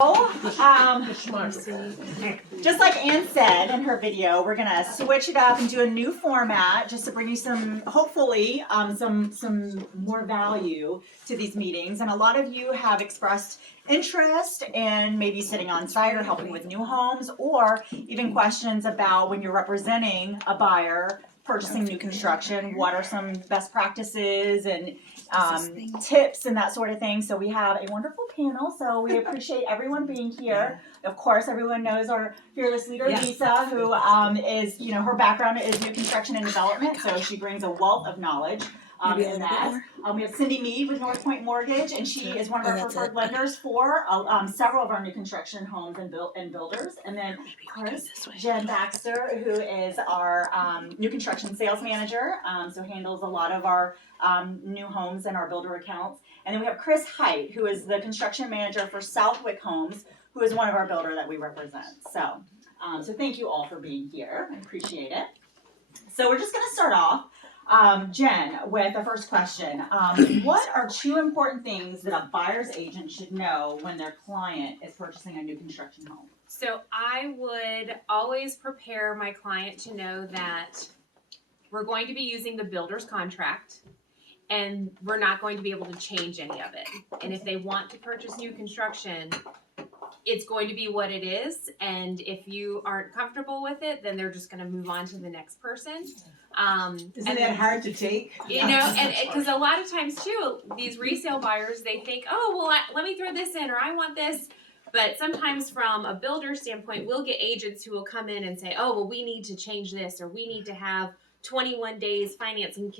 Just like Ann said in her video, we're gonna switch it up and do a new format just to bring you some, hopefully, some more value to these meetings. And a lot of you have expressed interest in maybe sitting on site or helping with new homes, or even questions about when you're representing a buyer purchasing new construction, what are some best practices and tips and that sort of thing. So we have a wonderful panel, so we appreciate everyone being here. Of course, everyone knows our fearless leader, Lisa, who is, her background is new construction and development, so she brings a wealth of knowledge in that. We have Cindy Mead with North Point Mortgage, and she is one of our preferred lenders for several of our new construction homes and builders. And then Jen Baxter, who is our new construction sales manager, so handles a lot of our new homes and our builder accounts. And then we have Chris Height, who is the construction manager for Southwick Homes, who is one of our builder that we represent. So, so thank you all for being here. I appreciate it. So we're just going to start off. Jen, with the first question, what are two important things that a buyer's agent should know when their client is purchasing a new construction home? So I would always prepare my client to know that we're going to be using the builder's contract and we're not going to be able to change any of it. And if they want to purchase new construction, it's going to be what it is. And if you aren't comfortable with it, then they're just going to move on to the next person. Isn't that hard to take? And because a lot of times too, these resale buyers, they think, oh, well, let me throw this in, or I want this. But sometimes from a builder standpoint, we'll get agents who will come in and say, oh, well, we need to change this, or we need to have 21 days financing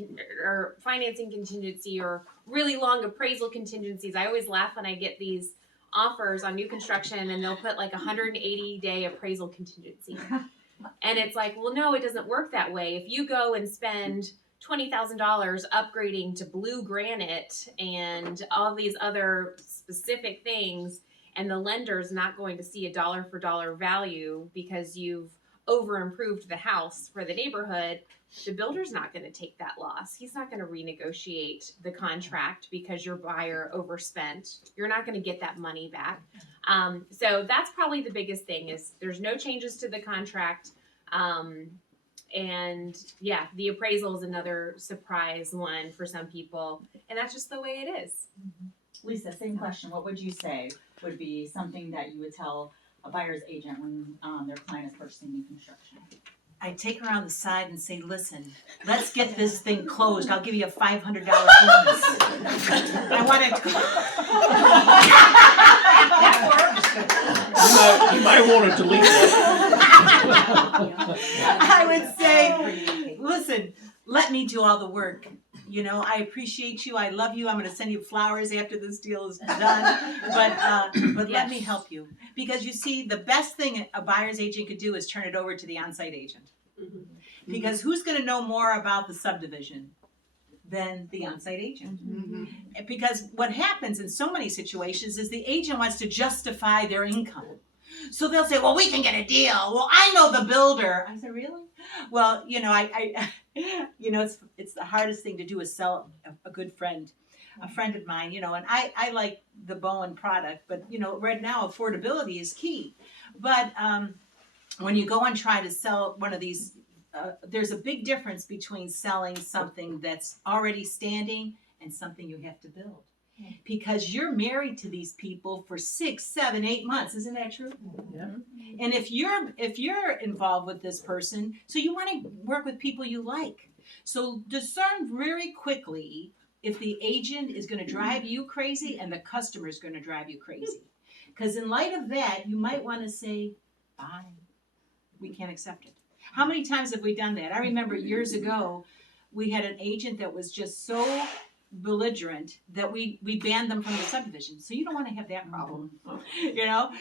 contingency, or really long appraisal contingencies. I always laugh when I get these offers on new construction and they'll put like 180-day appraisal contingency. And it's like, well, no, it doesn't work that way. If you go and spend $20,000 upgrading to blue granite and all these other specific things, and the lender's not going to see a dollar for dollar value because you've over improved the house for the neighborhood, the builder's not going to take that loss. He's not going to renegotiate the contract because your buyer overspent. You're not going to get that money back. So that's probably the biggest thing, is there's no changes to the contract. And yeah, the appraisal is another surprise one for some people, and that's just the way it is. Lisa, same question. What would you say would be something that you would tell a buyer's agent when their client is purchasing new construction? I take her on the side and say, listen, let's get this thing closed. I'll give you a $500 bonus. I want it to... You might want to delete that. I would say, listen, let me do all the work. I appreciate you. I love you. I'm going to send you flowers after this deal is done. But let me help you. Because you see, the best thing a buyer's agent could do is turn it over to the on-site agent. Mm-hmm. Because who's going to know more about the subdivision than the on-site agent? Mm-hmm. Because what happens in so many situations is the agent wants to justify their income. So they'll say, well, we can get a deal. Well, I know the builder. I said, really? Well, it's the hardest thing to do is sell a good friend, a friend of mine, and I like the Bowen product, but, right now affordability is key. But when you go and try to sell one of these, there's a big difference between selling something that's already standing and something you have to build. Because you're married to these people for 6, 7, 8 months. Isn't that true? Yeah. And if you're involved with this person, so you want to work with people you like. So discern very quickly if the agent is going to drive you crazy and the customer is going to drive you crazy. Because in light of that, you might want to say, bye. We can't accept it. How many times have we done that? I remember years ago, we had an agent that was just so belligerent that we banned them from the subdivision. So you don't want to have that problem,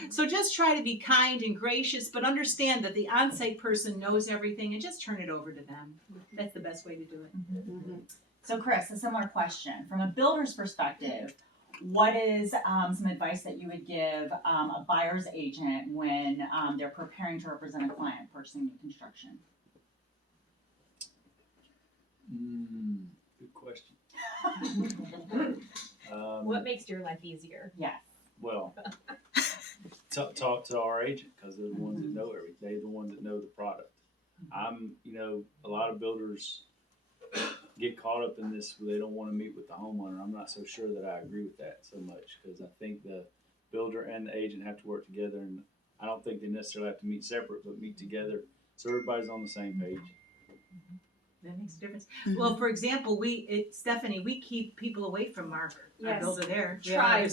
So just try to be kind and gracious, but understand that the on-site person knows everything, and just turn it over to them. That's the best way to do it. Mm-hmm. So Chris, a similar question. From a builder's perspective, what is some advice that you would give a buyer's agent when they're preparing to represent a client purchasing new construction? Good question. What makes your life easier? Yeah. Well, talk to our agent, because they're the ones that know everything. They're the ones that know the product. A lot of builders get caught up in this where they don't want to meet with the homeowner. I'm not so sure that I agree with that so much, because I think the builder and the agent have to work together, and I don't think they necessarily have to meet separate, but meet together so everybody's on the same page. That makes a difference. Well, for example, Stephanie, we keep people away from Mark, our Yes. builder there. Try.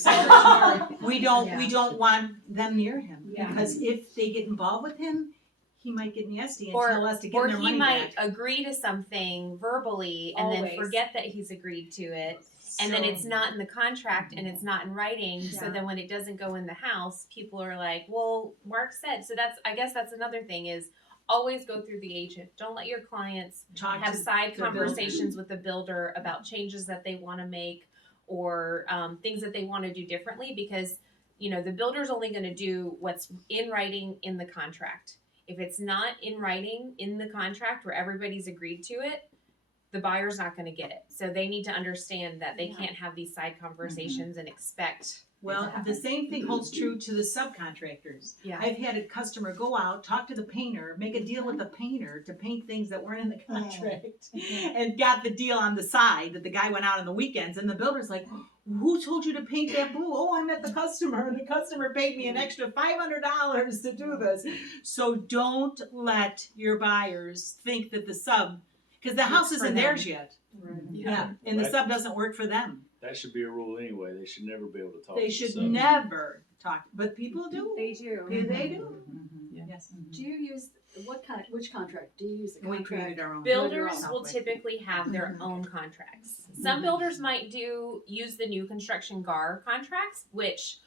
We don't want them near him, Yeah. because if they get involved with him, he might get nasty and Or- tell us to give Or their he money might back. agree to something verbally and then Always. forget that he's agreed to it. And then So- it's not in the contract and it's not in writing. So Yeah. then when it doesn't go in the house, people are like, well, Mark said. So I guess that's another thing is always go through the agent. Don't let your clients Talk have to side the builder. conversations with the builder about changes that they want to make or things that they want to do differently, because the builder's only going to do what's in writing in the contract. If it's not in writing in the contract where everybody's agreed to it, the buyer's not going to get it. So they need to understand that they can't have these side conversations and expect. Well, the same thing holds true to the subcontractors. Yeah. I've had a customer go out, talk to the painter, make a deal with the painter to paint things that weren't in the contract, and got the deal on the side that the guy went out on the weekends, and the builder's like, who told you to paint that blue? Oh, I met the customer, and the customer paid me an extra $500 to do this. So don't let your buyers think that the sub, because the house Works for isn't them. theirs yet. Yeah, and the Right. sub doesn't work for them. That should be a rule anyway. They should never be able to talk. They to should the sub. never talk, but people do. They do. Yeah, they do. Yeah. Yes. Do you use which contract? Do you use the We contract? created our own. Builders Software. will typically have their own contracts. Some builders might use the new construction GAR contracts, which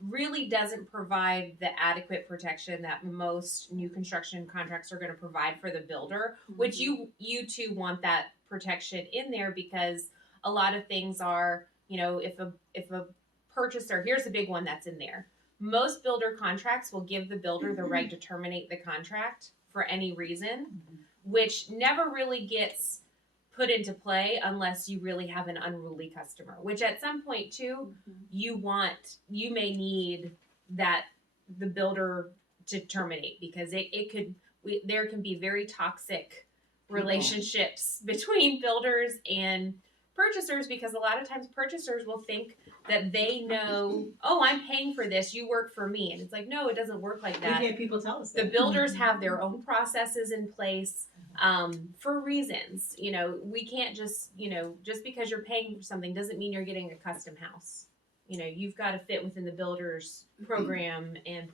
really doesn't provide the adequate protection that most new construction contracts are going to provide for the builder, which you too want that protection in there, because a lot of things are, if a purchaser, here's the big one that's in there. Most builder contracts will give the builder the right to terminate the contract for any reason, which never really gets put into play unless you really have an unruly customer, which at some point too, you may need that the builder to terminate, because there can be very toxic relationships between builders and purchasers, because a lot of times purchasers will think that they know, oh, I'm paying for this, you work for me. And it's like, no, it doesn't work like that. We've had people tell us The that. builders have their own processes in place for reasons. We can't just because you're paying for something doesn't mean you're getting a custom house. You've got to fit within the builder's program and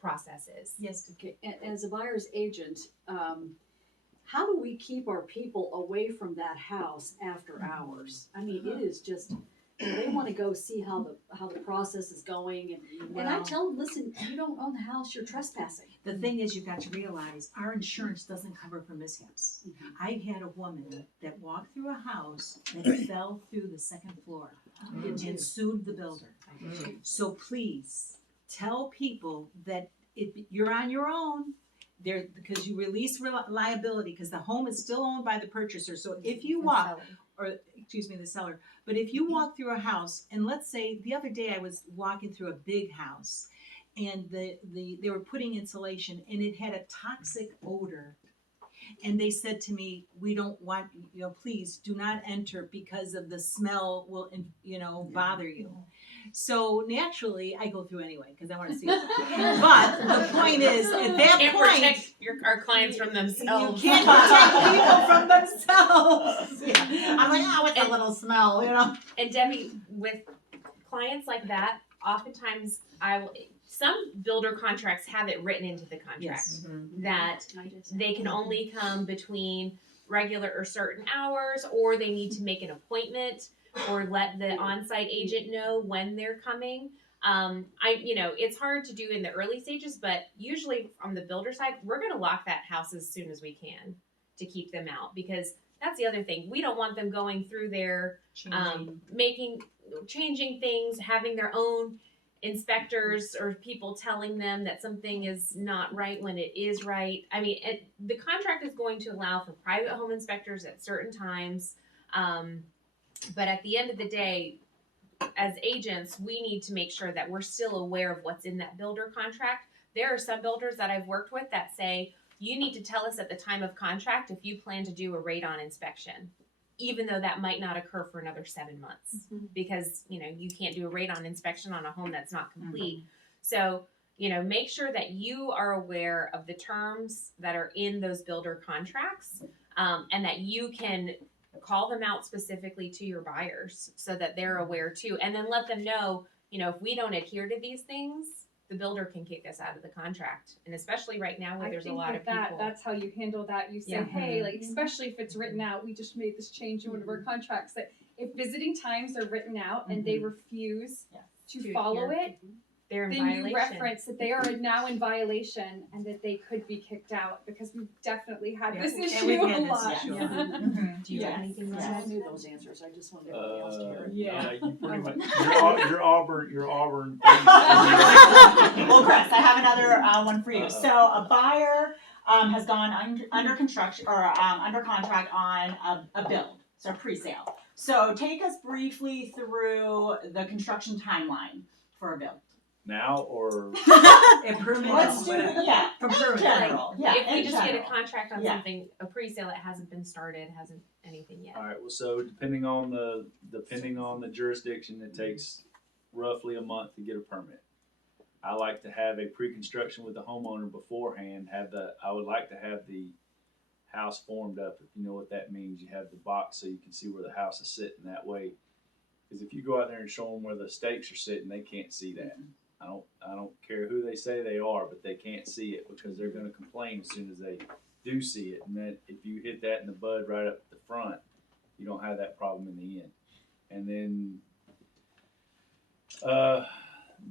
processes. Yes. Okay, as a buyer's agent, how do we keep our people away from that house after hours? I mean, it is just, they want to go see how the process is going, and I Well, tell them, listen, you don't own the house, you're trespassing. the thing is, you've got to realize our insurance doesn't cover for mishaps. I've had a woman that walked through a house that fell through the second floor and sued the builder. So please tell people that you're on your own. Because you release liability, because the home is still owned by the purchaser. So if you walk, the seller. But if you walk through a house, and let's say the other day I was walking through a big house, and they were putting insulation, and it had a toxic odor. And they said to me, we don't want, please do not enter, because of the smell will, bother you. So naturally, I go through anyway, because I want to see it. But the point is, at that Can't point, protect our clients from themselves. you can't protect people from themselves. Yeah. I'm like, what's a little smell, And Debbie, with clients like that, oftentimes some builder contracts have it written into the contract Yes. that I just- they can only come between regular or certain hours, or they need to make an appointment or let the on-site agent know when they're coming. It's hard to do in the early stages, but usually on the builder side, we're going to lock that house as soon as we can to keep them out, because that's the other thing. We don't want them going through there, changing things, having their own inspectors or people telling them that something is not right when it is right. I mean, the contract is going to allow for private home inspectors at certain times. But at the end of the day, as agents, we need to make sure that we're still aware of what's in that builder contract. There are some builders that I've worked with that say, you need to tell us at the time of contract if you plan to do a radon inspection, even though that might not occur for another 7 months, because, you know, you can't do a radon inspection on a home that's not complete. So, you know, make sure that you are aware of the terms that are in those builder contracts, and that you can call them out specifically to your buyers so that they're aware too. And then let them know, you know, if we don't adhere to these things, the builder can kick us out of the contract. And especially right now where I there's a think lot with of people. that's how you handle that. You say, Yeah. hey, like, especially if it's written out, we just made this change in one of our contracts, that if visiting times are written out and they refuse To to follow adhere. it, They're in then violation. you reference that they are now in violation and that they could be kicked out, because we've definitely had Yeah, this and issue we've a had this lot. issue. Do you have Yes. anything I else? knew those answers, I just wanted everybody else to hear it. Yeah. You pretty much, you're Auburn. Well, Chris, I have another one for you. So a buyer has gone under construction or under contract on a build, so a pre-sale. So take us briefly through the construction timeline for a build. Now or Improvement. Let's do From in permit. general. Yeah, If we in just get a general. contract on Yeah. something, a pre-sale that hasn't been started, hasn't anything yet. all right. Well, so depending on the jurisdiction, it takes roughly a month to get a permit. I like to have a pre-construction with the homeowner beforehand. I would like to have the house formed up. If you know what that means, you have the box so you can see where the house is sitting that way. Because if you go out there and show them where the stakes are sitting, they can't see that. I don't care who they say they are, but they can't see it because they're going to complain as soon as they do see it. And then if you hit that in the bud right up at the front, you don't have that problem in the end. And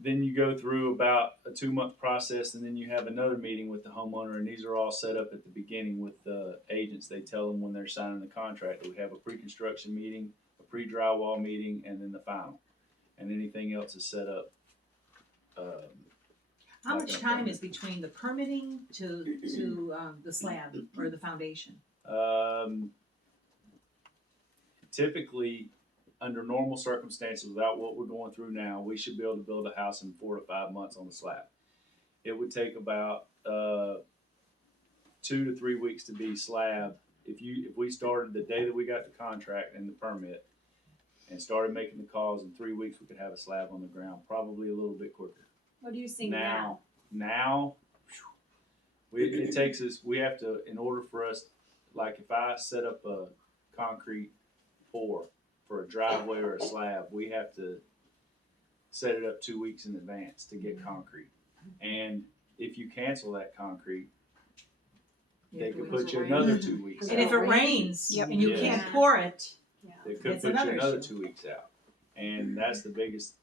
then you go through about a 2-month process, and then you have another meeting with the homeowner. And these are all set up at the beginning with the agents. They tell them when they're signing the contract that we have a pre-construction meeting, a pre-drywall meeting, and then the final. And anything else is set up. How much time is between the permitting to the slab or the foundation? Typically, under normal circumstances, without what we're going through now, we should be able to build a house in 4 to 5 months on the slab. It would take about 2 to 3 weeks to be slab. If we started the day that we got the contract and the permit and started making the calls, in 3 weeks we could have a slab on the ground, probably a little bit quicker. What are you seeing now? Now, it takes us, we have to, in order for us, like if I set up a concrete pour for a driveway or a slab, we have to set it up 2 weeks in advance to get concrete. And if you cancel that concrete, they could put you another 2 weeks And if it out. rains and you Yes. can't pour it, They could It's put you another another issue. 2 weeks out. And that's the biggest,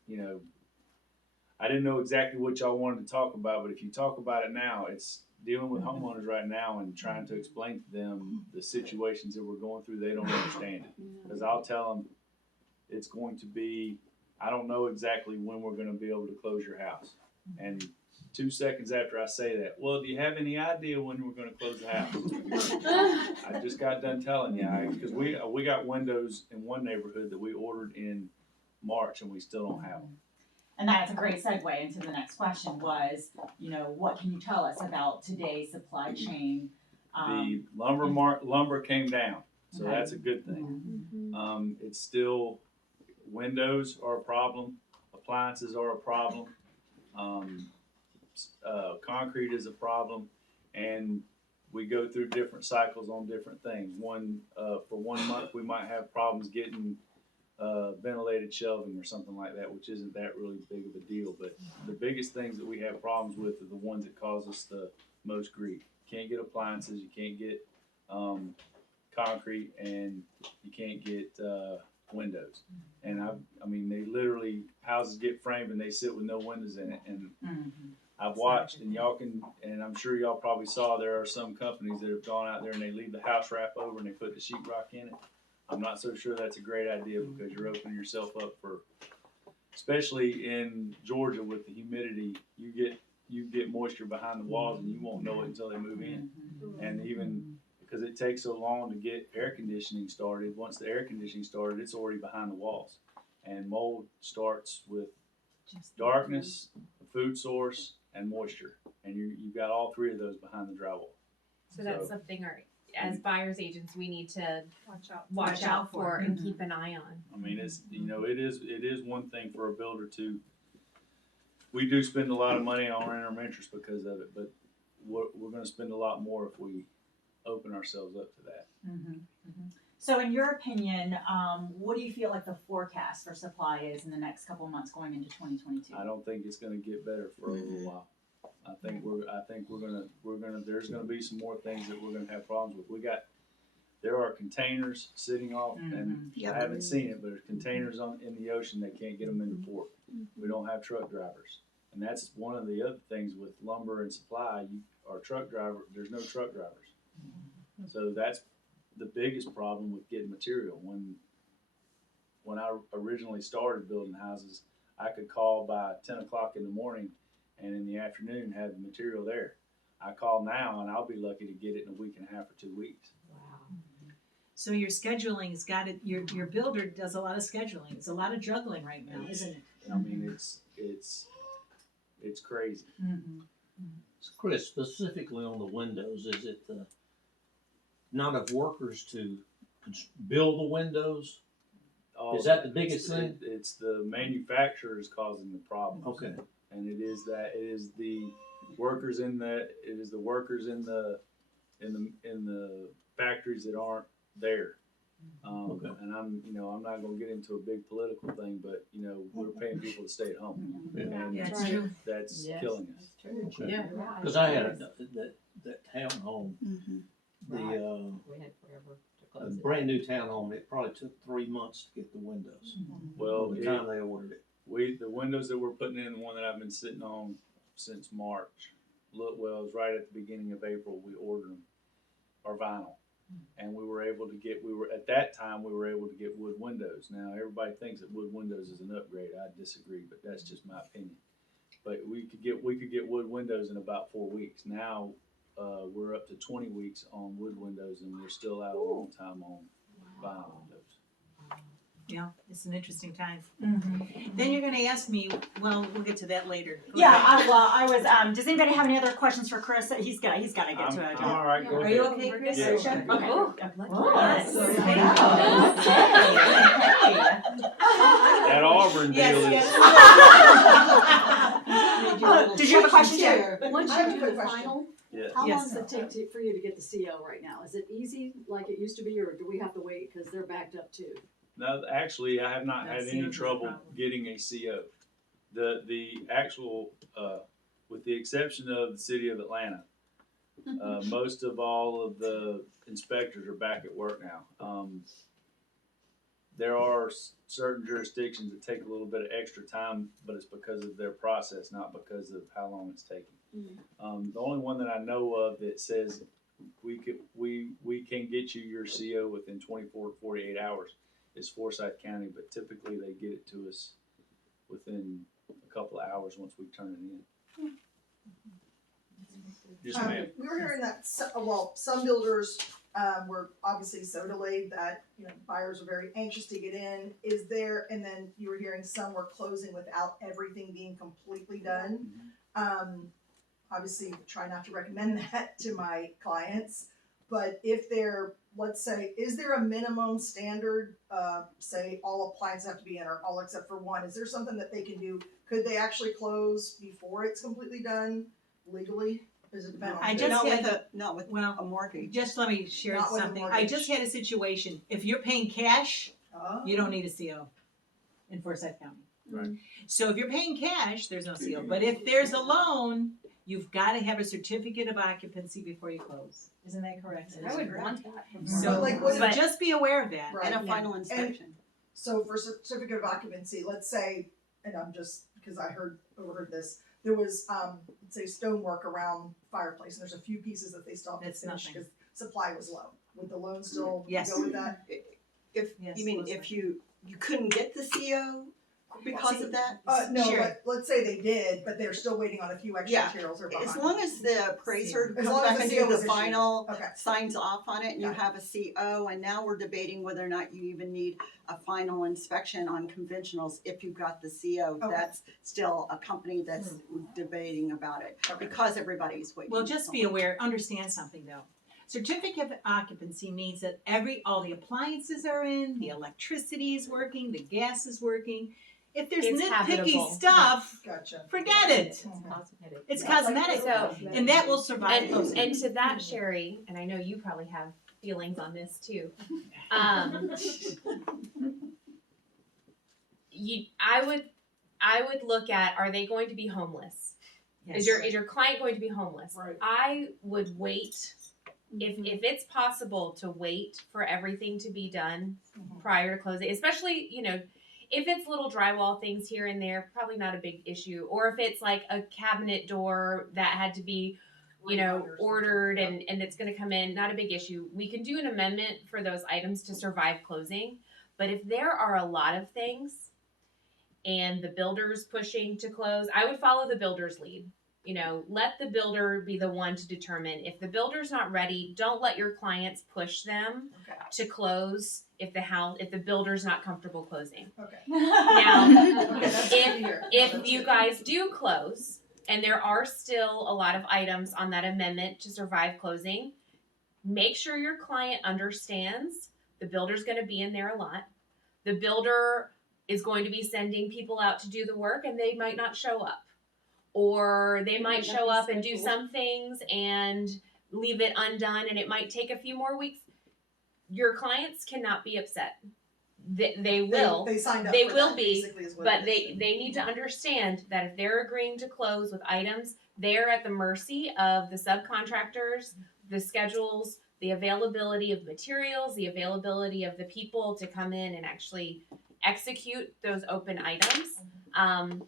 I didn't know exactly what y'all wanted to talk about, but if you talk about it now, it's dealing with homeowners right now and trying to explain to them the situations that we're going through. They don't understand it. Because I'll tell them it's going to be, I don't know exactly when we're going to be able to close your house. And 2 seconds after I say that, well, do you have any idea when we're going to close the house? I just got done telling you, because we got windows in one neighborhood that we ordered in March and we still don't have them. And that's a great segue into the next question was, what can you tell us about today's supply chain? The lumber came down, so Okay. that's a good thing. It's still, windows are a problem, appliances are a problem, concrete is a problem, and we go through different cycles on different things. For 1 month, we might have problems getting ventilated shelving or something like that, which isn't that really big of a deal. But the biggest things that we have problems with are the ones that cause us the most grief. You can't get appliances, you can't get concrete, and you can't get windows. And I mean, they literally, houses get framed and they sit with no windows in it. And I've watched, and and I'm sure y'all probably saw, there are some companies that have gone out there and they leave the house wrap over and they put the sheetrock in it. I'm not so sure that's a great idea because you're opening yourself up for, especially in Georgia with the humidity, you get moisture behind the walls and you won't know it until they move in. And even because it takes so long to get air conditioning started, once the air conditioning started, it's already behind the walls. And mold starts with darkness, a food source, and moisture. And you've got all three of those behind the drywall. So that's So- something as buyer's agents we need to Watch out. watch out for and keep an eye on. I mean, it's, it is one thing for a builder to, we do spend a lot of money on interim interest because of it, but we're gonna spend a lot more if we open ourselves up to that. So in your opinion, what do you feel like the forecast for supply is in the next couple of months going into 2022? I don't think it's gonna get better for a little while. I think there's gonna be some more things that we're gonna have problems with. There are containers sitting off, and I haven't seen it, but there's containers in the ocean, they can't get them into port. We don't have truck drivers. And that's one of the other things with lumber and supply, there's no truck drivers. So that's the biggest problem with getting material. When I originally started building houses, I could call by 10 o'clock in the morning and in the afternoon have the material there. I call now and I'll be lucky to get it in a week and a half or 2 weeks. So your scheduling's got it, your builder does a lot of scheduling. It's a lot of juggling right now, isn't it? I mean, it's crazy. Chris, specifically on the windows, is it not of workers to build the windows? Is that the biggest thing? It's the manufacturers causing the problem. Okay. And it is the workers in the factories that aren't there. Okay. And I'm not gonna get into a big political thing, but we're paying people to stay at home. And Yeah, it's true. that's killing us. Okay. Yeah. Because I had that townhome, the We had forever to a close it. brand new townhome. It probably took 3 months to get the windows. Well, By the time they ordered it. the windows that we're putting in, the one that I've been sitting on since March, it was right at the beginning of April, we ordered them, our vinyl. And at that time, we were able to get wood windows. Now, everybody thinks that wood windows is an upgrade. I disagree, but that's just my opinion. But we could get wood windows in about 4 weeks. Now, we're up to 20 weeks on wood windows, and we're still out a long time on vinyl windows. Yeah, it's an interesting time. Then you're gonna ask me, well, we'll get to that later. Go Yeah, ahead. I was. Does anybody have any other questions for Chris? He's got to get to it. I'm all right. Go Are ahead. you okay, Chris? Yeah. Okay. Okay. Oh, Yes. Yes. That Auburn deal Yes, is. yes. Did you have a question, Chair? Once I have you a do the quick question. final, Yeah. how long Yes. does it take for you to get the CO right now? Is it easy like it used to be, or do we have to wait because they're backed up too? No, actually, I have not had That any CO is no trouble problem. getting a CO. The actual, with the exception of the city of Atlanta, most of all of the inspectors are back at work now. There are certain jurisdictions that take a little bit of extra time, but it's because of their process, not because of how long it's taking. The only one that I know of that says we can get you your CO within 24 to 48 hours is Forsyth County, but typically they get it to us within a couple of hours once we turn it in. Yes, ma'am. We were hearing that, some builders, were obviously so delayed that, buyers were very anxious to get in. And then you were hearing some were closing without everything being completely done. Obviously, try not to recommend that to my clients, but if let's say, is there a minimum standard, say all appliances have to be in or all except for one? Is there something that they can do? Could they actually close before it's completely done legally? Does it depend on? I just had Not with well, a mortgage. just let me share Not with a something. I mortgage. just had a situation. If you're paying cash, Oh. you don't need a CO in Forsyth County. Right. So if you're paying cash, there's no CO. But if there's a loan, you've got to have a certificate of occupancy before you close. Isn't that correct? I would want that. So, But like, what so if- just be aware of that. Right. And a final inspection. So for certificate of occupancy, let's say, and I'm just, because I overheard this, there was, let's say stonework around fireplace, and there's a few pieces that they still have to That's finish nothing. because supply was low. Would the loan still Yes. go with that? If, Yes. you mean if you couldn't get the CO because of that? No, Sure. let's say they did, but they're still waiting on a few extra Yeah. materials or behind. As long as the appraiser As comes long as back the and CO do was the issued. final, Okay. signs off on it, and you Got it. have a CO, and now we're debating whether or not you even need a final inspection on conventionals if you got the CO. Okay. That's still a company that's debating about it, Okay. because everybody's waiting. Well, just be aware, understand something though. Certificate of occupancy means that all the appliances are in, the electricity is working, the gas is working. If there's It's nitpicky habitable. stuff, Gotcha. forget it. Cosmetic. It's Yeah. cosmetic, So- and that will survive closing. And to that, Sherry, and I know you probably have feelings on this too. I would look at, are they going to be homeless? Is your client going to be homeless? Right. I would wait if it's possible to wait for everything to be done prior to closing, especially, if it's little drywall things here and there, probably not a big issue. Or if it's like a cabinet door that had to be, ordered and it's going to come in, not a big issue. We can do an amendment for those items to survive closing. But if there are a lot of things and the builder's pushing to close, I would follow the builder's lead. Let the builder be the one to determine. If the builder's not ready, don't let your clients push them Okay. to close if the builder's not comfortable closing. Okay. Now, Okay, that's good to hear. if you guys do close and there are still a lot of items on that amendment to survive closing, make sure your client understands the builder's going to be in there a lot. The builder is going to be sending people out to do the work and they might not show up. Or they might show up and do some things and leave it undone and it might take a few more weeks. Your clients cannot be upset. They will. They signed up They for will that, be, basically is what but it is. they need to understand that if they're agreeing to close with items, they're at the mercy of the subcontractors, the schedules, the availability of materials, the availability of the people to come in and actually execute those open items.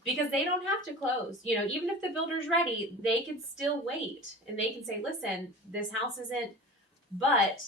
Because they don't have to close. Even if the builder's ready, they can still wait and they can say, listen, this house isn't, but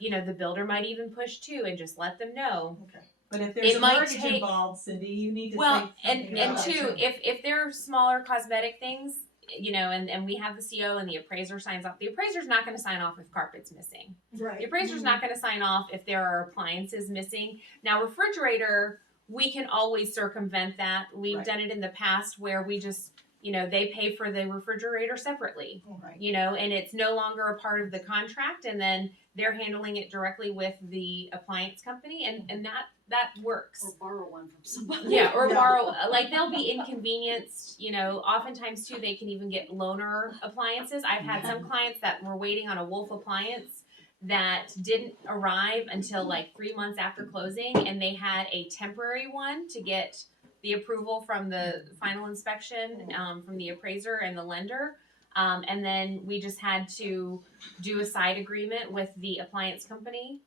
the builder might even push too and just let them know. Okay. But if there's It a might mortgage take- involved, Cindy, you need to Well, say and something and about two, it. if they're smaller cosmetic things, and we have the CO and the appraiser signs off, the appraiser's not going to sign off if carpet's missing. The Right. appraiser's not going to sign off if there are appliances missing. Now, refrigerator, we can always circumvent that. We've Right. done it in the past where we just, they pay for the refrigerator separately, Right. and it's no longer a part of the contract, and then they're handling it directly with the appliance company, and that works. Or borrow one from somebody. Yeah, or Yeah. borrow, they'll be inconvenienced, oftentimes too, they can even get loaner appliances. I've had some clients that were waiting on a Wolf appliance that didn't arrive until 3 months after closing, and they had a temporary one to get the approval from the final inspection, from the appraiser and the lender. And then we just had to do a side agreement with the appliance company,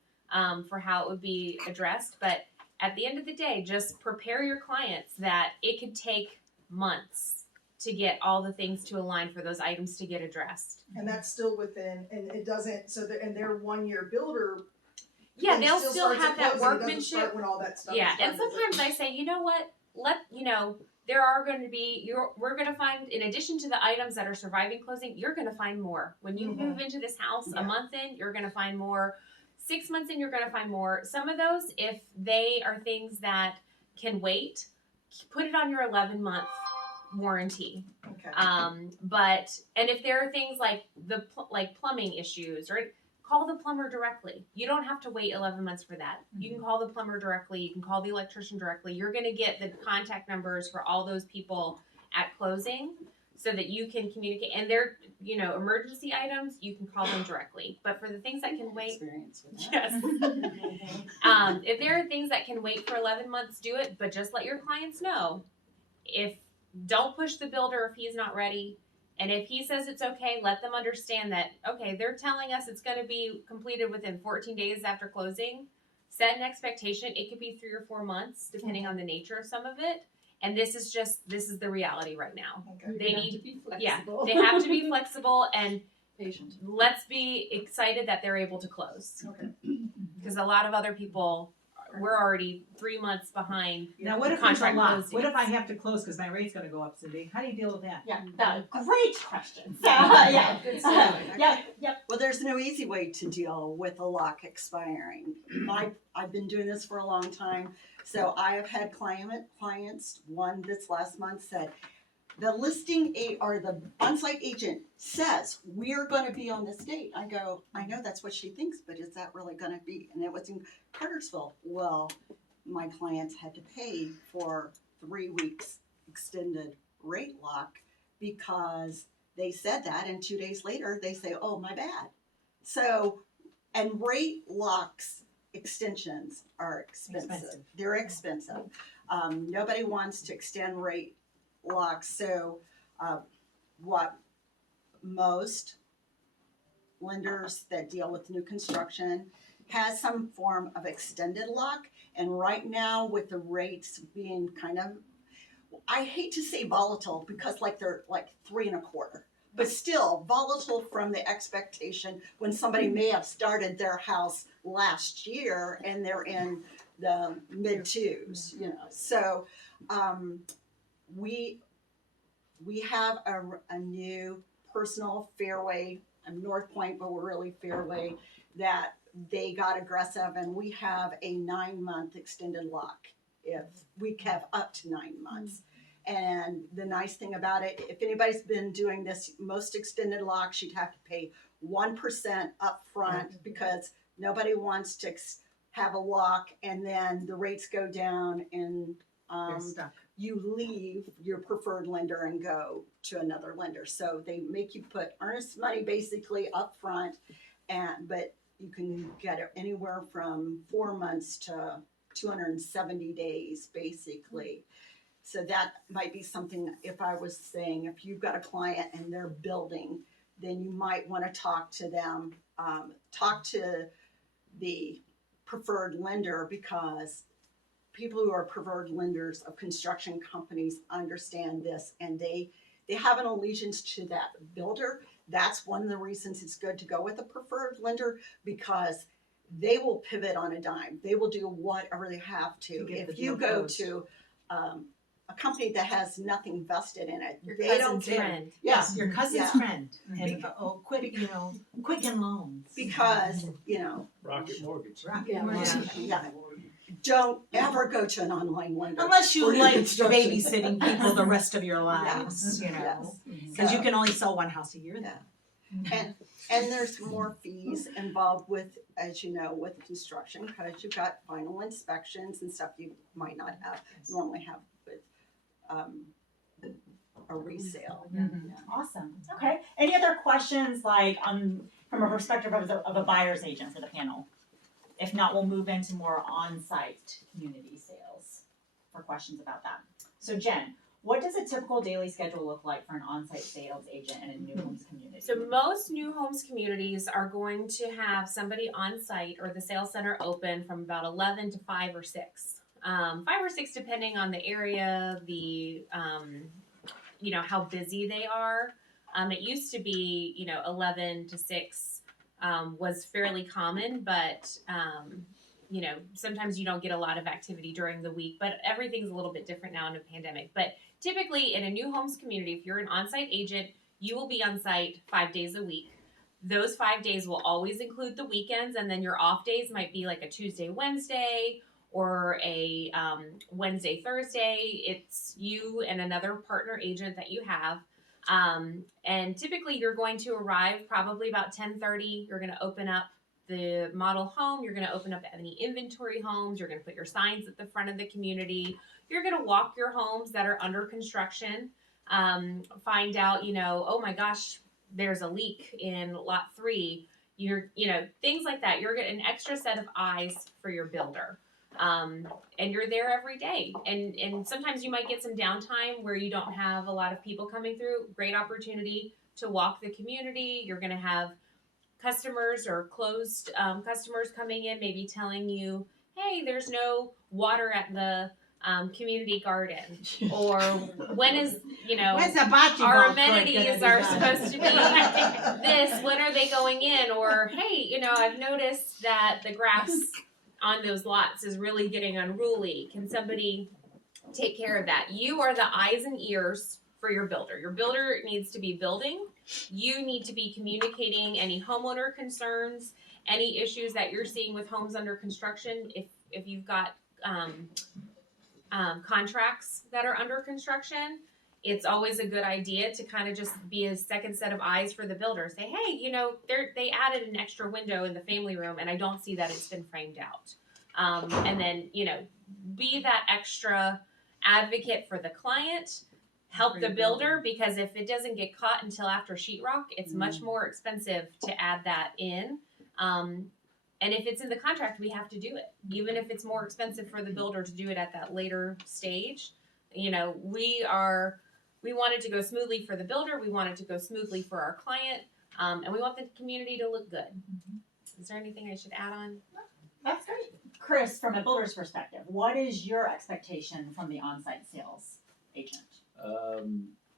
for how it would be addressed. But at the end of the day, just prepare your clients that it could take months to get all the things to align for those items to get addressed. And that's still within, and it doesn't, and their 1 year builder. Yeah, thing they'll still starts at have that closing, it doesn't workmanship. start when all that stuff Yeah, is and done. sometimes I say, you know what? There are going to be, we're going to find, in addition to the items that are surviving closing, you're going to find more. When you move into this house Yeah. a month in, you're going to find more. 6 months in, you're going to find more. Some of those, if they are things that can wait, put it on your 11-month warranty. Okay. And if there are things like plumbing issues, right? Call the plumber directly. You don't have to wait 11 months for that. You can call the plumber directly. You can call the electrician directly. You're going to get the contact numbers for all those people at closing so that you can communicate. And they're, emergency items, you can call them directly. But for the things that can wait, Experience with that. yes. If there are things that can wait for 11 months, do it. But just let your clients know. Don't push the builder if he's not ready. And if he says it's okay, let them understand that, okay, they're telling us it's going to be completed within 14 days after closing. Set an expectation. It could be 3 or 4 months, depending on the nature of some of it. And this is the reality right now. Okay. They have need, to be yeah, flexible. they have to be flexible, and Patient. let's be excited that they're able to close. Okay. Because a lot of other people we're already 3 months behind. Now, what if there's a Contract lot? close What if dates. I have to close because my rate's gonna go up, Cindy? How do you deal with that? Yeah, great question. So, yeah. Yep. Well, there's no easy way to deal with a lock expiring. I've been doing this for a long time, so I have had clients, one this last month said, the or the on-site agent says, we're gonna be on this date. I go, I know that's what she thinks, but is that really gonna be? And it was in Cartersville. Well, my clients had to pay for 3 weeks extended rate lock because they said that, and 2 days later, they say, oh, my bad. So, and rate locks extensions are expensive. They're expensive. Nobody wants to extend rate locks. So, what most lenders that deal with new construction has some form of extended lock. And right now, with the rates being kind of, I hate to say volatile because they're like 3.25, but still volatile from the expectation when somebody may have started their house last year and they're in the mid twos, So, we have a new personal Fairway, North Point, but we're really Fairway, that they got aggressive, and we have a 9-month extended lock. If we have up to 9 months. And the nice thing about it, if anybody's been doing this, most extended locks, you'd have to pay 1% up front because nobody wants to have a lock and then the rates go down and you leave your preferred lender and go to another lender. So they make you put earnest money basically up front, but you can get it anywhere from 4 months to 270 days basically. So that might be something, if I was saying, if you've got a client and they're building, then you might want to talk to them, talk to the preferred lender, because people who are preferred lenders of construction companies understand this, and they have an allegiance to that builder. That's one of the reasons it's good to go with a preferred lender, because they will pivot on a dime. They will do whatever they have to. If you go to a company that has nothing vested in it, Your they don't cousin's care. friend. Yes, your cousin's Yeah. friend, and Quicken Loans. Because, Rocket Mortgage. yeah, don't ever go to an online lender. Unless you for new like construction. babysitting people the rest of your lives, Yes. because you can only sell one house a year. Yeah. And there's more fees involved with, as you know, with construction, because you've got final inspections and stuff you might not normally have with a resale. Mm-hmm. Awesome. Okay. Any other questions, like from a perspective of a buyer's agent for the panel? If not, we'll move into more on-site community sales for questions about that. So Jen, what does a typical daily schedule look like for an on-site sales agent in a new homes community? So most new homes communities are going to have somebody on site or the sales center open from about 11 to 5 or 6. 5 or 6 depending on the area, the how busy they are. It used to be 11 to 6 was fairly common, but sometimes you don't get a lot of activity during the week. But everything's a little bit different now in a pandemic. But typically in a new homes community, if you're an on-site agent, you will be on site 5 days a week. Those 5 days will always include the weekends, and then your off days might be like a Tuesday, Wednesday, or a Wednesday, Thursday. It's you and another partner agent that you have. And typically you're going to arrive probably about 10:30. You're going to open up the model home. You're going to open up any inventory homes. You're going to put your signs at the front of the community. You're going to walk your homes that are under construction. Find out, oh my gosh, there's a leak in lot 3. Things like that. You're getting an extra set of eyes for your builder. And you're there every day. And sometimes you might get some downtime where you don't have a lot of people coming through. Great opportunity to walk the community. You're going to have customers or closed customers coming in, maybe telling you, hey, there's no water at the community garden, or when is When's the bocce our ball court gonna amenities be are done? supposed to be this, when are they going in, or hey, I've noticed that the grass on those lots is really getting unruly. Can somebody take care of that? You are the eyes and ears for your builder. Your builder needs to be building. You need to be communicating any homeowner concerns, any issues that you're seeing with homes under construction. If you've got contracts that are under construction, it's always a good idea to kind of just be a second set of eyes for the builder. Say, hey, you know, they added an extra window in the family room, and I don't see that it's been framed out. And then, you know, be that extra advocate for the client. Help the builder, because if it doesn't get caught until after sheetrock, it's much more expensive to add that in. And if it's in the contract, we have to do it, even if it's more expensive for the builder to do it at that later stage. You know, we want it to go smoothly for the builder. We want it to go smoothly for our client, and we want the community to look good. Is there anything I should add on? That's great. Chris, from a builder's perspective, what is your expectation from the on-site sales agent?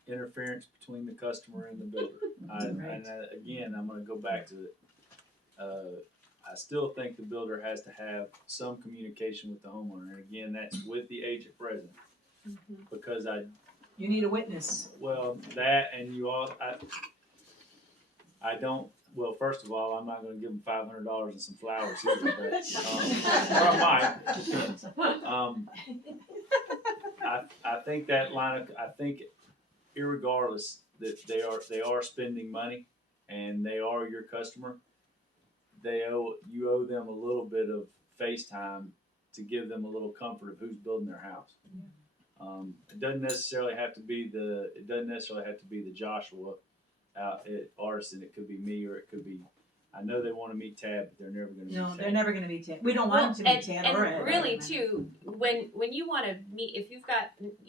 Interference between the customer and the builder. Again, I'm gonna go back to it. I still think the builder has to have some communication with the homeowner, and again, that's with the agent present. Because You need a witness. well, that and you all, I don't, well, first of all, I'm not gonna give them $500 and some flowers either, but, or I might. I think that line of, I think irregardless that they are spending money and they are your customer, you owe them a little bit of face time to give them a little comfort of who's building their house. It doesn't necessarily have to be the Joshua out at Artisan. It could be me, or it could be, I know they want to meet Tab, but they're never going to meet No, Tab. they're never gonna meet Ted. We don't want them to meet Ted or Ed. And really too, when you want to meet, if you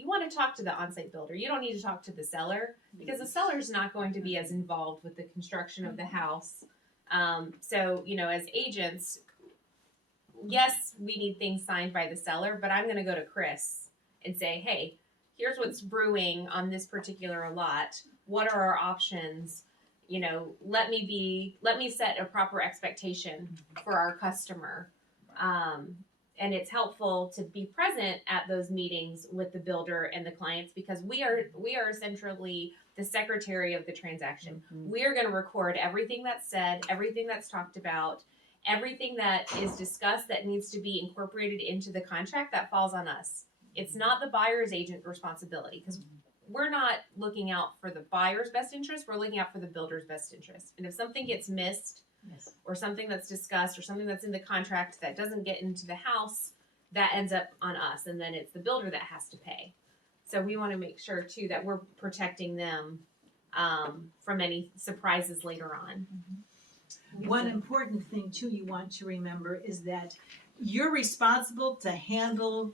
want to talk to the on-site builder, you don't need to talk to the seller, because the seller's not going to be as involved with the construction of the house. So, you know, as agents, yes, we need things signed by the seller, but I'm going to go to Chris and say, hey, here's what's brewing on this particular lot. What are our options? You know, let me set a proper expectation for our customer. And it's helpful to be present at those meetings with the builder and the clients, because we are essentially the secretary of the transaction. We are going to record everything that's said, everything that's talked about, everything that is discussed that needs to be incorporated into the contract. That falls on us. It's not the buyer's agent responsibility, because we're not looking out for the buyer's best interest. We're looking out for the builder's best interest. And if something gets missed, or something that's discussed, or something that's in the contract that doesn't get into the house, that ends up on us, and then it's the builder that has to pay. So we want to make sure too that we're protecting them from any surprises later on. One important thing too you want to remember is that you're responsible to handle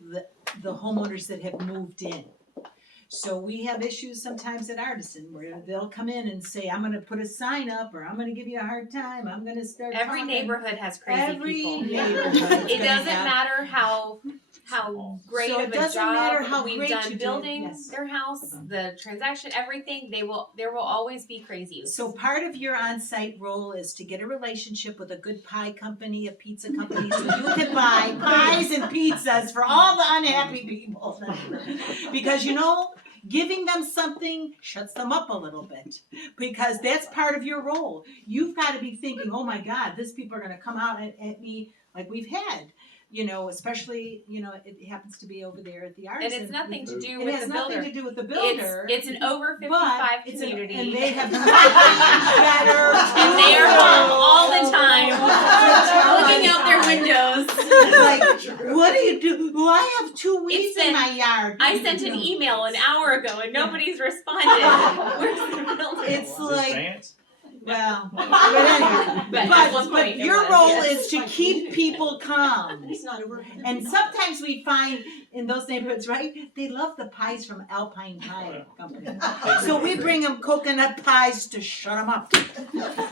the homeowners that have moved in. So we have issues sometimes at Artisan where they'll come in and say, I'm gonna put a sign up, or I'm gonna give you a hard time, I'm gonna start Every talking. neighborhood has crazy Every people. neighborhood. It doesn't matter how great So of it a doesn't job matter how we've great done you do, building yes. their house, the transaction, everything. There will always be crazy. So part of your on-site role is to get a relationship with a good pie company, a pizza company, so you can buy pies and pizzas for all the unhappy people. Because you know, giving them something shuts them up a little bit, because that's part of your role. You've got to be thinking, oh my God, these people are going to come out at me like we've had. You know, especially, you know, it happens to be over there at the Artisan. And it's nothing to do It with has the nothing builder. to do with the builder. It's an over 55 but it's community. and they have nothing better And they are home all the time, looking out their windows. Like, what do you do? Well, I have 2 weeds in my yard. I sent an email an hour ago and nobody's responded. Where's the builder? It's Is this like, Vance? well, but anyway, But at one but point it your was, role yes. is to keep people calm. It's not over. And sometimes we find in those neighborhoods, right, they love the pies from Alpine Pie Company. So we bring them coconut pies to shut them up.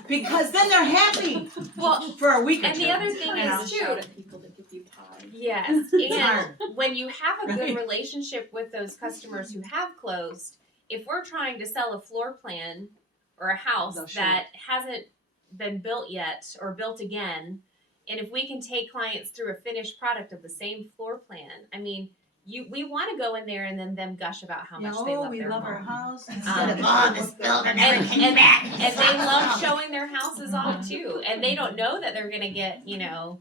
Because then they're happy Well, for a week or and two. the other thing you know? is too, People that give you pie. yes, It's and hard. when you have a good Right. relationship with those customers who have closed, if we're trying to sell a floor plan or a house They'll show that hasn't been built yet or built again, And if we can take clients through a finished product of the same floor plan, I mean, we want to go in there and then them gush about how much they love we their love home. our house. Instead of, Um, oh, this builder never and, came and, back. and they love showing their houses off too. And they don't know that they're gonna get, you know,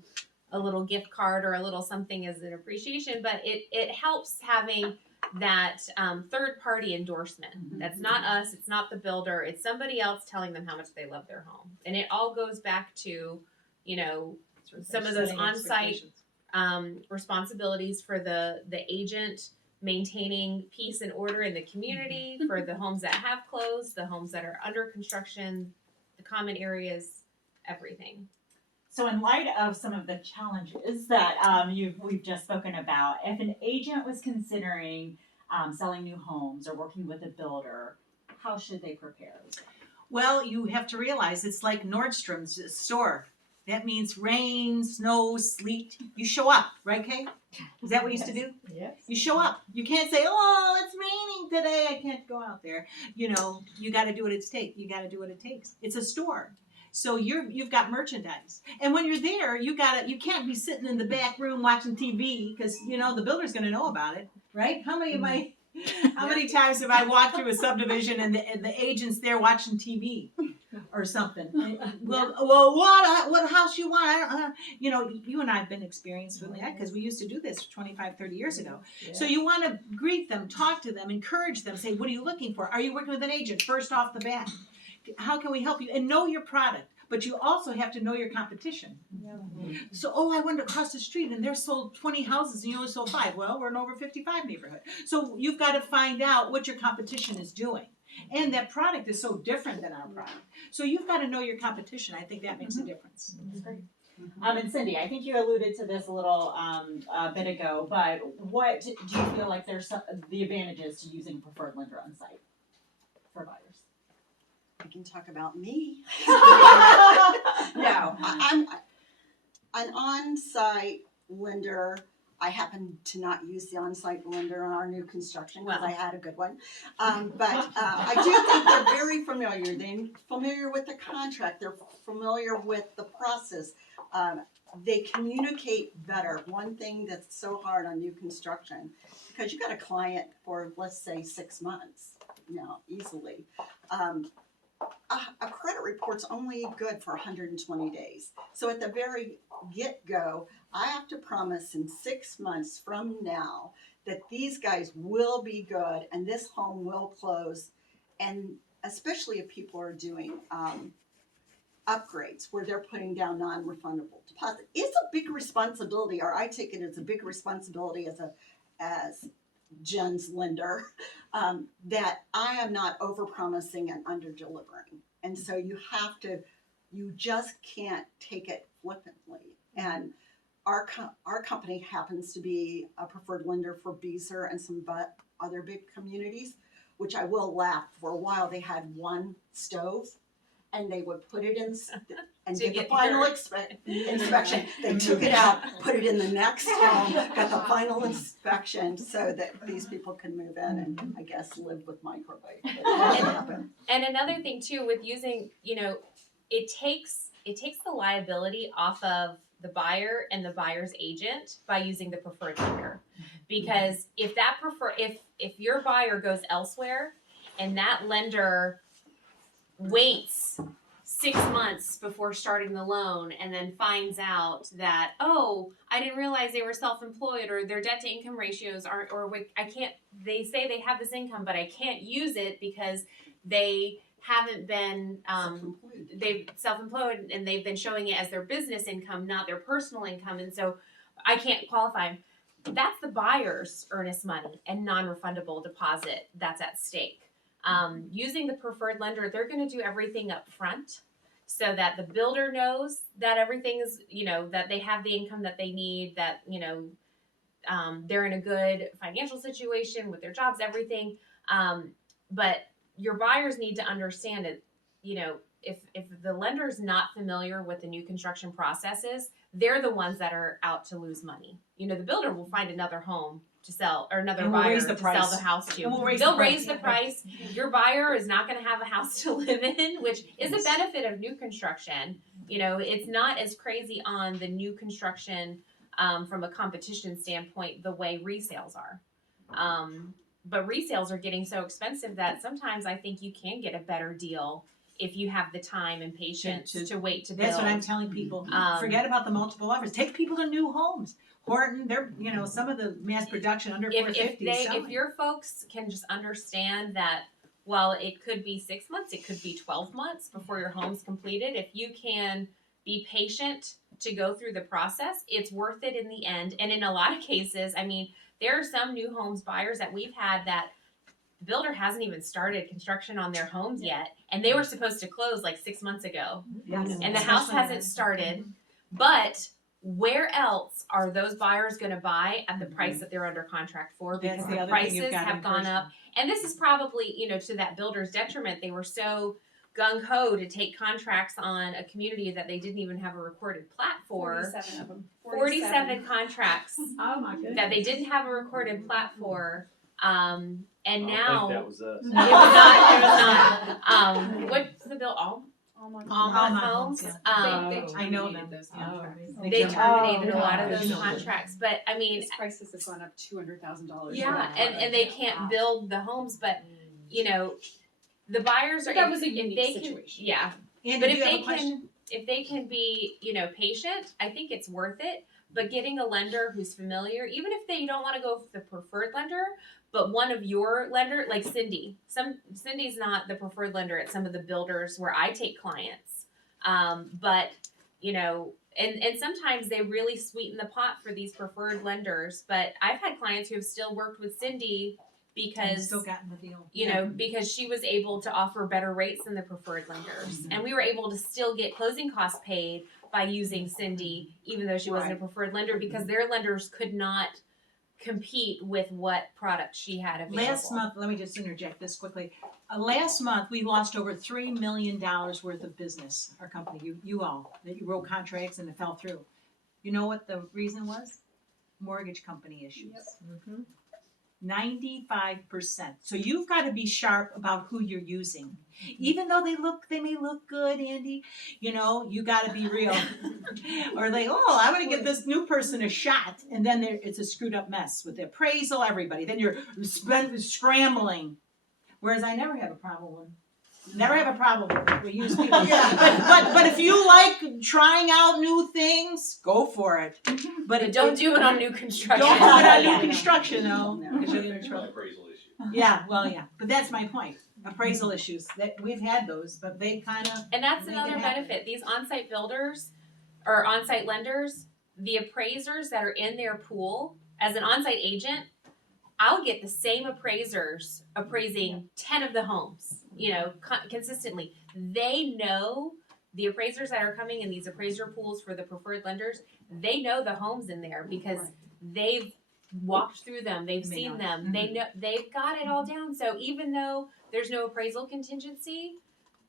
a little gift card or a little something as an appreciation, but it helps having that third party endorsement. That's not us, it's not the builder, it's somebody else telling them how much they love their home. And it all goes back to, you know, some of those Setting on-site expectations. responsibilities for the agent maintaining peace and order in the community, for the homes that have closed, the homes that are under construction, the common areas, everything. So in light of some of the challenges that we've just spoken about, if an agent was considering selling new homes or working with a builder, how should they prepare? Well, you have to realize it's like Nordstrom's store. That means rain, snow, sleet. You show up, right, Kay? Is that what you used to do? Yes. You show up. You can't say, "Oh, it's raining today. I can't go out there." You know, you got to do what it takes. You got to do what it takes. It's a store, so you've got merchandise, and when you're there, you can't be sitting in the back room watching TV because you know the builder's going to know about it, right? How many times have I walked through a subdivision and the agent's there watching TV? Or something. Well, what house you want? I don't, you know, you and I have been experienced with that because we used to do this 25, 30 years ago. Yeah. So you want to greet them, talk to them, encourage them, say, what are you looking for? Are you working with an agent? First off the bat. How can we help you? And know your product. But you also have to know your competition. So, I went across the street and they're sold 20 houses and you only sold 5. Well, we're in over 55 neighborhood. So you've got to find out what your competition is doing. And that product is so different than our product. So you've got to know your competition. I think that makes a difference. That's great. And Cindy, I think you alluded to this a little bit ago, but what do you feel like there's the advantages to using a preferred lender on site for buyers? I can talk about me. No, I'm an on-site lender. I happen to not use the on-site lender on our new construction because I had a good one. But I do think they're very familiar. They're familiar with the contract. They're familiar with the process. They communicate better. One thing that's so hard on new construction, because you got a client for, let's say, 6 months, easily. A credit report's only good for 120 days. So at the very get-go, I have to promise in 6 months from now that these guys will be good and this home will close. And especially if people are doing upgrades where they're putting down non-refundable deposit. It's a big responsibility, or I take it as a big responsibility as Jen's lender, that I am not over-promising and under-delivering. And so you just can't take it flippantly. And our company happens to be a preferred lender for Beezer and some other big communities, which I will laugh. For a while they had one stove and they would put it in and To get the get final dirt. inspection. They took it out, put it in the next home, got the final inspection so that these people can move in and I guess live with microwave. But that didn't happen. And another thing too with using, it takes the liability off of the buyer and the buyer's agent by using the preferred lender. Because if your buyer goes elsewhere and that lender waits 6 months before starting the loan and then finds out that, oh, I didn't realize they were self-employed or their debt to income ratios aren't, or they say they have this income, but I can't use it because they haven't been, they've self-employed and they've been showing it as their business income, not their personal income. And so I can't qualify. That's the buyer's earnest money and non-refundable deposit that's at stake. Using the preferred lender, they're going to do everything up front so that the builder knows that everything is, that they have the income that they need, that, they're in a good financial situation with their jobs, everything. But your buyers need to understand it, if the lender's not familiar with the new construction processes, they're the ones that are out to lose money. The builder will find another home to sell, or another And we'll buyer raise the to sell price. the house to. And we'll raise They'll the price. raise the price. Your buyer is not going to have a house to live in, which is a benefit of new construction. You know, it's not as crazy on the new construction from a competition standpoint the way resales are. But resales are getting so expensive that sometimes I think you can get a better deal if you have the time and patience to wait to build. That's what I'm telling people. Um, Forget about the multiple offers. Take people to new homes. Horton, they're, some of the mass production under 450 is selling. If your folks can just understand that, while it could be 6 months, it could be 12 months before your home's completed. If you can be patient to go through the process, it's worth it in the end. And in a lot of cases, I mean, there are some new homes buyers that we've had that the builder hasn't even started construction on their homes yet, and they were supposed to close like 6 months ago, Yes. and the house hasn't started. But where else are those buyers going to buy at the price that they're under contract for? Because That's the the other thing you've prices got to have gone encourage up, and this is probably to that builder's detriment. They were so gung ho to take contracts on a community that they didn't even have a recorded plat for. 47 of them. 47 contracts Oh my goodness. that they didn't have a recorded plat for. And I don't now think that was us. it was not. It was not. What's the bill? Almost. Almond Homes, Homes. They I know terminated them. those contracts. They Oh, terminated a lot of gosh. those contracts, but I mean, These prices have gone up $200,000. yeah, and they can't build the homes, but the buyers are. That was a if unique they situation. Yeah, Andy, but do if you have they a question? can be patient, I think it's worth it. But getting a lender who's familiar, even if they don't want to go with the preferred lender, but one of your lender, like Cindy. Cindy's not the preferred lender at some of the builders where I take clients. But and sometimes they really sweeten the pot for these preferred lenders. But I've had clients who have still worked with Cindy because Still gotten the deal. because she was able to offer better rates than the preferred lenders, and we were able to still get closing costs paid by using Cindy, even though she wasn't a preferred lender, because their lenders could not compete with what product she had available. Last month, let me just interject this quickly. Last month, we lost over $3 million worth of business. Our company, you all, that you wrote contracts and it fell through. You know what the reason was? Mortgage company issues. 95%. So you've got to be sharp about who you're using. Even though they may look good, Andy, you got to be real. Or I want to give this new person a shot. And then it's a screwed up mess with the appraisal, everybody. Then you're scrambling. Whereas I never have a problem with we use people. But if you like trying out new things, go for it. But don't do it on new construction. Don't do it on new construction, though. Because you'll get in trouble. Appraisal issue. Yeah, but that's my point. Appraisal issues, that we've had those, but they kind of. And that's make another it happen. benefit. These on-site builders or on-site lenders, the appraisers that are in their pool, as an on-site agent, I'll get the same appraisers appraising 10 of the homes, consistently. They know the appraisers that are coming in these appraiser pools for the preferred lenders, they know the homes in there because they've walked through them, they've seen them, Mm-hmm. they know, they've got it all down. So even though there's no appraisal contingency,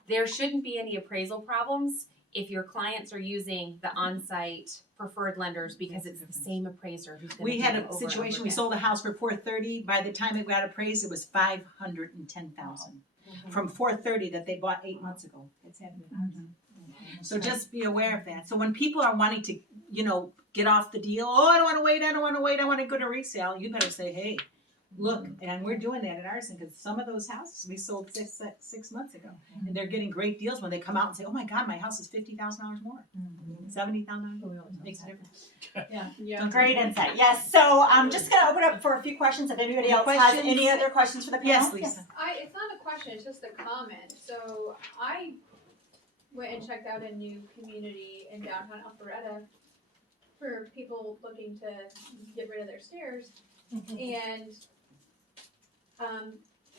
there shouldn't be any appraisal problems if your clients are using the on-site preferred lenders, because it's the same appraiser who's going to We do had it a over and situation, over we again. sold a house for $430. By the time it got appraised, it was $510,000. From $430 that they bought 8 months ago. It's happening. So just be aware of that. So when people are wanting to, get off the deal, I don't want to wait, I want to go to resale, you better say, hey, look, and we're doing that at Arson, because some of those houses we sold six months ago, and they're getting great deals when they come out and say, oh my God, my house is $50,000 more, $70,000, makes a difference. Yeah. Great insight. Yes. So I'm just going to open up for a few questions. If anybody else has Questions? any other questions for the panel. Yes, Lisa. It's not a question, it's just a comment. So I went and checked out a new community in downtown Alpharetta for people looking to get rid of their stairs. And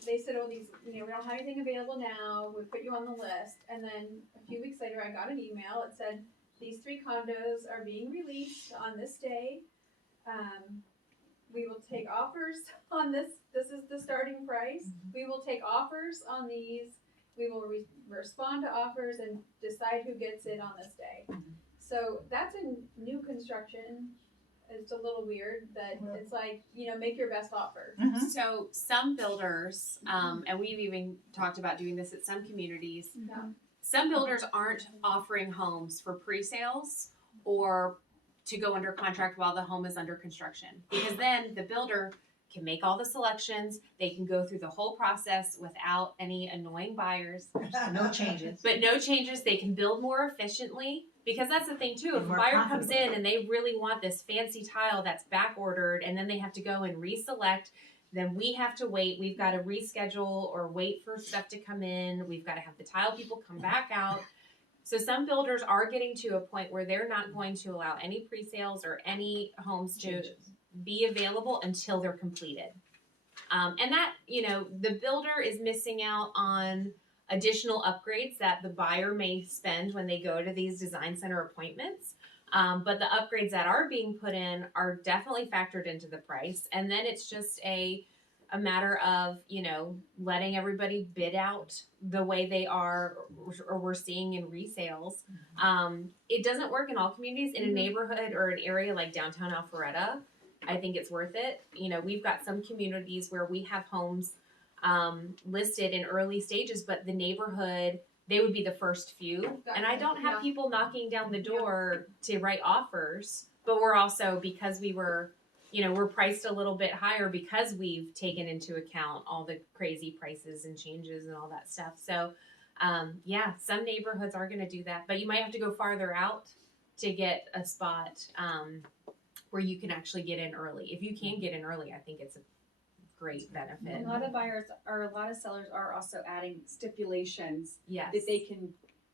they said, we don't have anything available now, we put you on the list. And then a few weeks later, I got an email, it said, these 3 condos are being released on this day. We will take offers on this is the starting price. We will take offers on these. We will respond to offers and decide who gets it on this day. So that's a new construction it's a little weird that it's like, make your best offer. So some builders, and we've even talked about doing this at some communities, Yeah. some builders aren't offering homes for pre-sales or to go under contract while the home is under construction. Because then the builder can make all the selections, they can go through the whole process without any annoying buyers. No changes. But no changes, they can build more efficiently. Because that's the thing too, if And a more buyer comes profitably. in and they really want this fancy tile that's back ordered and then they have to go and reselect, then we have to wait. We've got to reschedule or wait for stuff to come in. We've got to have the tile people come back out. So some builders are getting to a point where they're not going to allow any pre-sales or any homes to be available until they're completed. And that, the builder is missing out on additional upgrades that the buyer may spend when they go to these design center appointments. But the upgrades that are being put in are definitely factored into the price. And then it's just a matter of, letting everybody bid out the way they are or we're seeing in resales. It doesn't work in all communities. In a neighborhood or an area like downtown Alpharetta, I think it's worth it. We've got some communities where we have homes listed in early stages, but the neighborhood, they would be the first few. And I don't have people knocking down the door to write offers, but we're also, because we were, we're priced a little bit higher because we've taken into account all the crazy prices and changes and all that stuff. So, some neighborhoods are going to do that, but you might have to go farther out to get a spot where you can actually get in early. If you can get in early, I think it's a great benefit. A lot of buyers or a lot of sellers are also adding stipulations Yes. that they can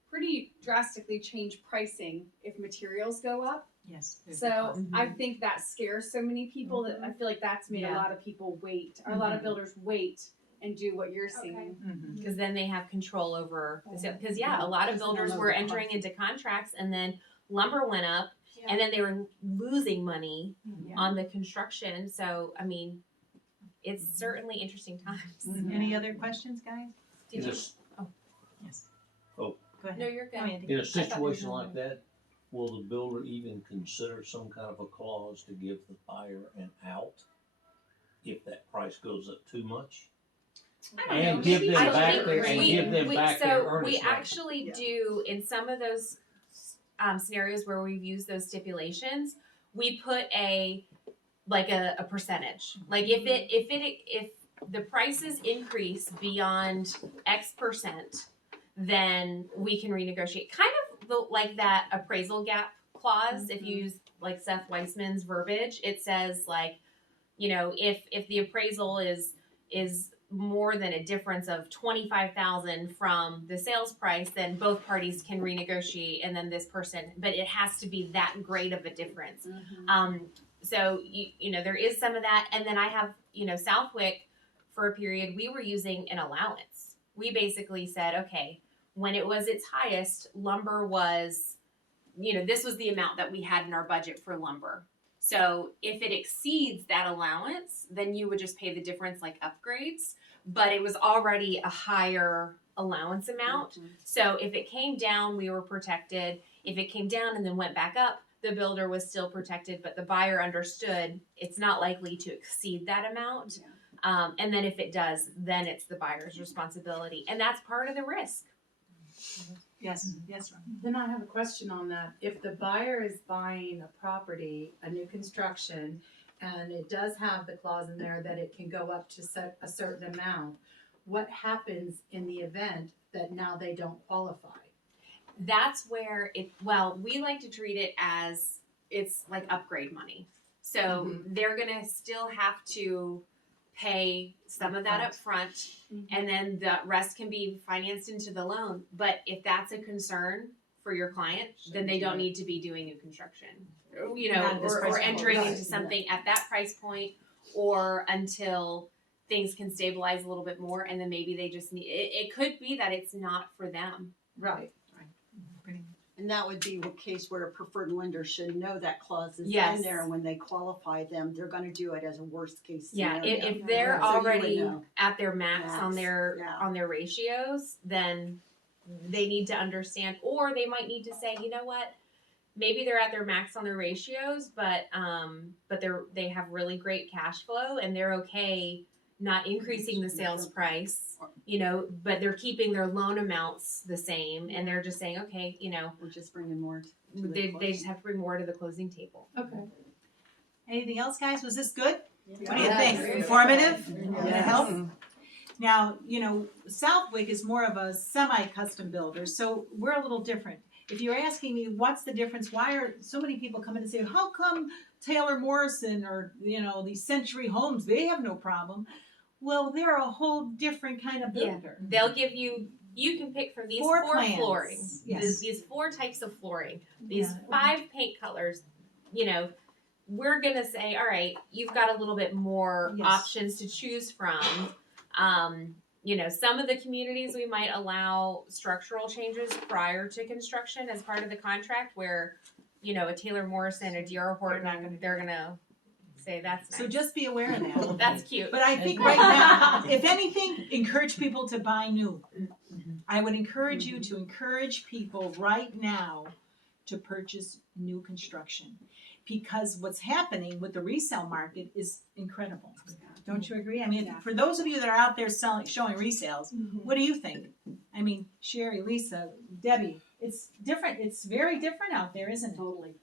pretty drastically change pricing if materials go up. Yes. So I think that scares so many people that I feel like that's made a lot of people wait, or a lot of builders wait and do what you're seeing. Because then they have control over the sale. Because a lot of builders were entering into contracts and then lumber went up and then they were losing money on the construction. So, I mean, it's certainly interesting times. Any other questions, guys? Did you? Yes. Oh. Go ahead. No, you're good. Oh, Andy. In a situation like that, will the builder even consider some kind of a clause to give the buyer an out if that price goes up too much? And give them back their, and give them back their earnest we money. actually do in some of those scenarios where we've used those stipulations, we put a percentage. Like if the prices increase beyond X percent, then we can renegotiate. Kind of like that appraisal gap clause. If you use like Seth Weissman's verbiage, it says if the appraisal is more than a difference of $25,000 from the sales price, then both parties can renegotiate, and then this person, but it has to be that great of a difference. So there is some of that, and then I have Southwick for a period we were using an allowance. We basically said, okay, when it was its highest, lumber was, this was the amount that we had in our budget for lumber. So if it exceeds that allowance, then you would just pay the difference like upgrades, but it was already a higher allowance amount. So if it came down, we were protected. If it came down and then went back up, the builder was still protected, but the buyer understood it's not likely to exceed that amount. And then if it does, then it's the buyer's responsibility. And that's part of the risk. Yes, yes, Ron. Then I have a question on that. If the buyer is buying a property, a new construction, and it does have the clause in there that it can go up to a certain amount, what happens in the event that now they don't qualify? That's where we like to treat it as it's like upgrade money. So they're going to still have to pay some of that up front, and then the rest can be financed into the loan. But if that's a concern for your client, then they don't need to be doing new construction, or entering into something at that price point, or until things can stabilize a little bit more, and then maybe they just need it could be that it's not for them. Right. And that would be a case where a preferred lender should know that clause is Yes. in there, and when they qualify them, they're gonna do it as a worst case Yeah, scenario. if they're So you would already know. at their max on their yeah. on their ratios, then they need to understand, or they might need to say, you know what, maybe they're at their max on their ratios, but they have really great cash flow and they're okay not increasing the sales price, you know, but they're keeping their loan amounts the same and they're just saying, okay, you know, We're just bringing more. they just have to bring more to the closing table. Okay. Anything else, guys? Was this good? What do you Yes. think? Very Informative? good. Did it help? Now, you know, Southwick is more of a semi-custom builder, so we're a little different. If you're asking me what's the difference, why are so many people coming and say, how come Taylor Morrison or, you know, these Century Homes, they have no problem? Well, they're a whole different kind of Yeah. builder. They'll give you can pick from these Floor four plans. flooring, Yes. these 4 types of flooring, these Yeah. 5 paint colors, you know, we're gonna say, all right, you've got a little bit more Yes. options to choose from. You know, some of the communities we might allow structural changes prior to construction as part of the contract where, you know, a Taylor Morrison, a D.R. Horton, they're gonna say that's nice. So just be aware of that. That's cute. But I think right now, if anything, encourage people to buy new. I would encourage you to encourage people right now to purchase new construction. Because what's happening with the resale market is incredible. Don't you agree? I mean, Yeah. for those of you that are out there showing resales, Mhm. what do you think? I mean, Sherry, Lisa, Debbie, it's different. It's very different out there, isn't it? Totally.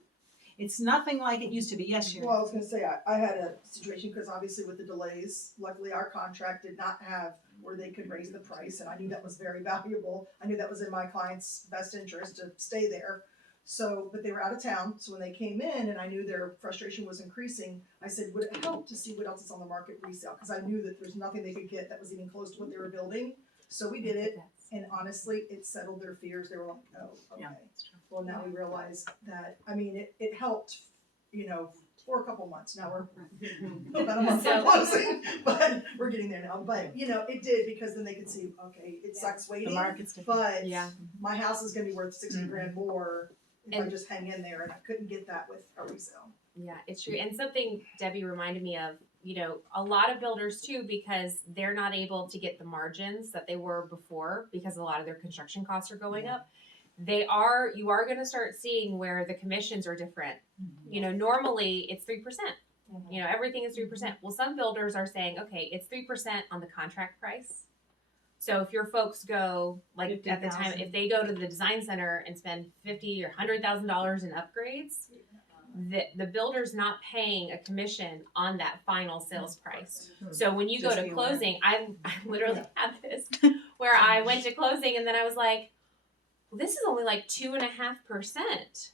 It's nothing like it used to be. Yes, Sherry. Well, I was gonna say, I had a situation, because obviously with the delays, luckily our contract did not have where they could raise the price, and I knew that was very valuable. I knew that was in my client's best interest to stay there. So, but they were out of town, so when they came in and I knew their frustration was increasing, I said, would it help to see what else is on the market resale? Because I knew that there's nothing they could get that was even close to what they were building. So we did it, and honestly, it settled their fears. They were like, oh, okay. Yeah, Well, now we realize that, I mean, it helped, you know, for a couple months. Now we're about a month from closing, but we're getting there now. But, you know, it did, because then they could see, okay, it sucks the waiting, market's different. but Yeah. my house is gonna be worth 60 Mhm. grand more if I And- just hang in there, and I couldn't get that with a resale. Yeah, it's true. And something Debbie reminded me of, you know, a lot of builders too, because they're not able to get the margins that they were before because a lot of their construction costs are going up. You are going to start seeing where the commissions are different. You know, normally it's 3%. You know, everything is 3%. Well, some builders are saying, okay, it's 3% on the contract price. So if your folks go, like at the time, if they go to the design center and spend $50,000 or $100,000 in upgrades, the builder's not paying a commission on that final sales price. So when you go Just to be aware. closing, I literally had this where I went to closing and then I was like, well, this is only like 2.5%.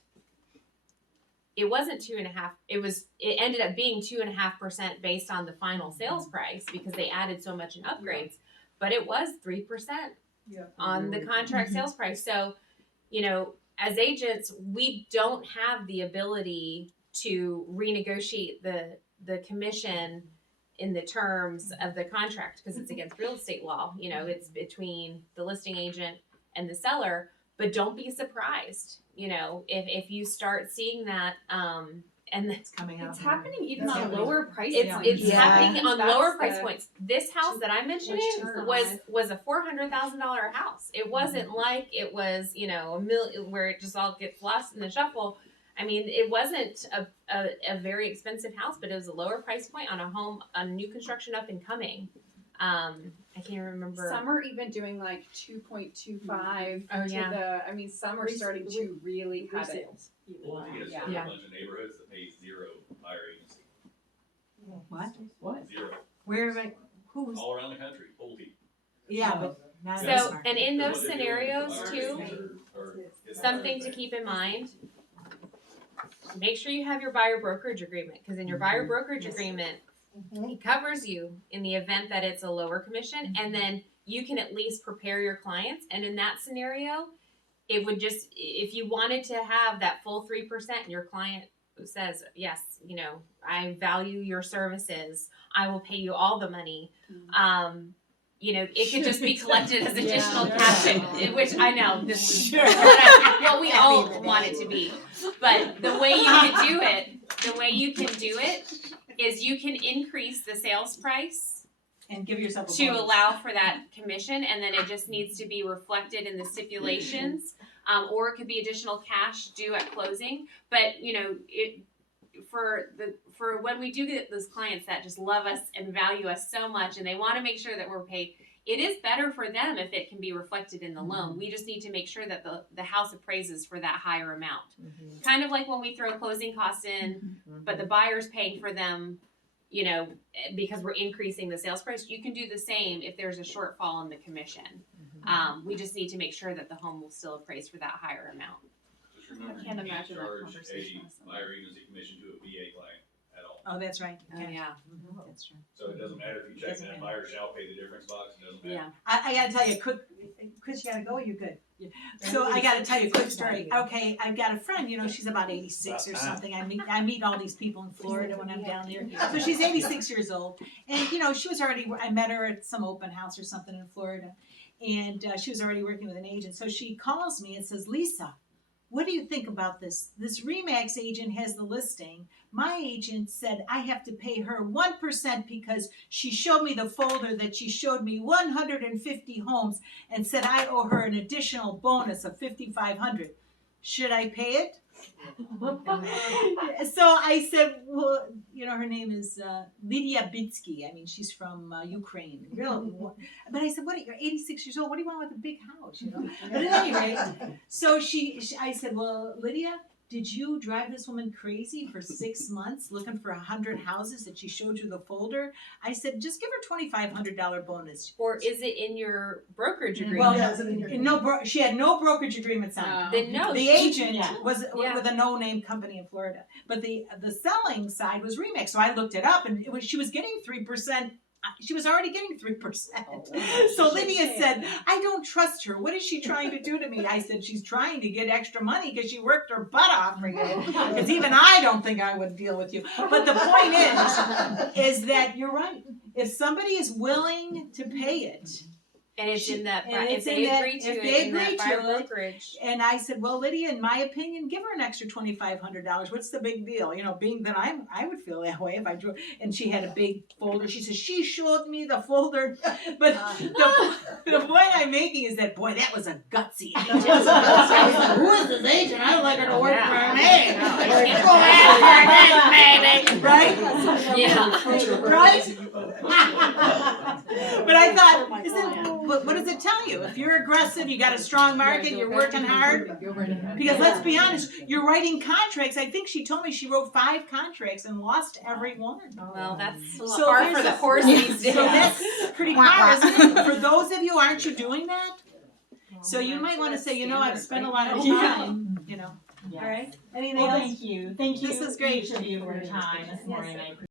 It wasn't 2.5. It ended up being 2.5% based on the final sales price because they added so much in upgrades. But it was 3% on the contract sales price. So, you know, as agents, we don't have the ability to renegotiate the commission in the terms of the contract because it's against real estate law. You know, it's between the listing agent and the seller. But don't be surprised, you know, if you start seeing that, and It's coming out. It's happening even That's on happening. lower price it's points. happening on That's lower price the- points. This house that I'm mentioning was a $400,000 house. It wasn't like it was, you know, a million where it just all gets lost in the shuffle. I mean, it wasn't a very expensive house, but it was a lower price point on a home, a new construction up and coming. I can't remember. Some are even doing like 2.25 Oh, to yeah. I mean, some are starting to really cut it. Well, I think it's Yeah. a bunch of neighborhoods that pay zero buyer agency. What? Zero. Where, like, who's? All around the country, Pulte. Yeah, but not in So, this market. and in But those what they're doing scenarios is buyer too, agency or it's something buyer to keep in mind. Make sure you have your buyer brokerage agreement because in your buyer brokerage agreement, it covers you in the event that it's a lower commission, and then you can at least prepare your clients. And in that scenario, it would just if you wanted to have that full 3%, and your client says, "Yes, you know, I value your services. I will pay you all the money." You know, it could just be collected as additional cash, which I know this is what we all want it to be. But the way you can do it is you can increase the sales price And give yourself a to bonus. allow for that commission, and then it just needs to be reflected in the stipulations or it could be additional cash due at closing. But you know, for when we do get those clients that just love us and value us so much, and they want to make sure that we're paid, it is better for them if it can be reflected in the loan. We just need to make sure that the house appraises for that higher amount. Kind of like when we throw closing costs in, but the buyer's paying for them, you know, because we're increasing the sales price. You can do the same if there's a shortfall in the commission. We just need to make sure that the home will still appraise for that higher amount. Just remember, I can't you can't imagine that charge conversation. a buyer agency commission to a VA client at all. Oh, that's right. Oh yeah, That's true. So it doesn't matter if you check Doesn't that matter. buyer shall pay the difference box, it doesn't matter. yeah. I gotta tell you, Chris, you gotta go, you're good. So I gotta tell you a quick story. Okay, I've got a friend, you know, she's about 86 or something. I meet all these people in Florida when I'm down there. So she's 86 years old. And, you know, I met her at some open house or something in Florida. And she was already working with an agent. So she calls me and says, Lisa, what do you think about this? This RE/MAX agent has the listing. My agent said I have to pay her 1% because she showed me the folder that she showed me 150 homes and said I owe her an additional bonus of $5,500. Should I pay it? So I said, well, you know, her name is Lydia Bitsky. I mean, she's from Ukraine. Really. But I said, you're 86 years old. What do you want with a big house? You know. But at any rate, so I said, well, Lydia, did you drive this woman crazy for 6 months looking for 100 houses that she showed you the folder? I said, just give her $2,500 bonus. Or is it in your brokerage agreement? Well, Yeah, is it in your- she had no brokerage agreement signed. Then no. The agent Yeah. was Yeah. with a no-name company in Florida, but the selling side was RE/MAX. So I looked it up, and she was getting 3%. She was already getting 3%. So Lydia said, I don't trust her. What is she trying to do to me? I said, she's trying to get extra money because she worked her butt off for you. Because even I don't think I would deal with you. But the point is that you're right. If somebody is willing to pay it, And it's in that, And if it's they in that- agree to if it they in that agree buyer to it, brokerage. and I said, well, Lydia, in my opinion, give her an extra $2,500. What's the big deal? You know, being that I would feel that way if I drew. And she had a big folder. She says, she showed me the folder. But the point I'm making is that, boy, that was a gutsy agent. Who is this agent? I don't like her to work for me. No, I Like, can't go after her, baby. Right? Yeah. Right? But I thought, what does it tell you? If you're aggressive, you got a strong market, you're working hard. Because let's be honest, you're writing contracts. I think she told me she wrote 5 contracts and lost every one. Well, that's a lot So par there's for the a- course these days. So that's pretty hard, isn't it? For those of you, aren't you doing that? So you might want to say, you know, I've spent a lot of time, you know. Yes. All right. Anything Well, else? thank you. Thank you. This is great. Each of you for your time this morning. I appreciate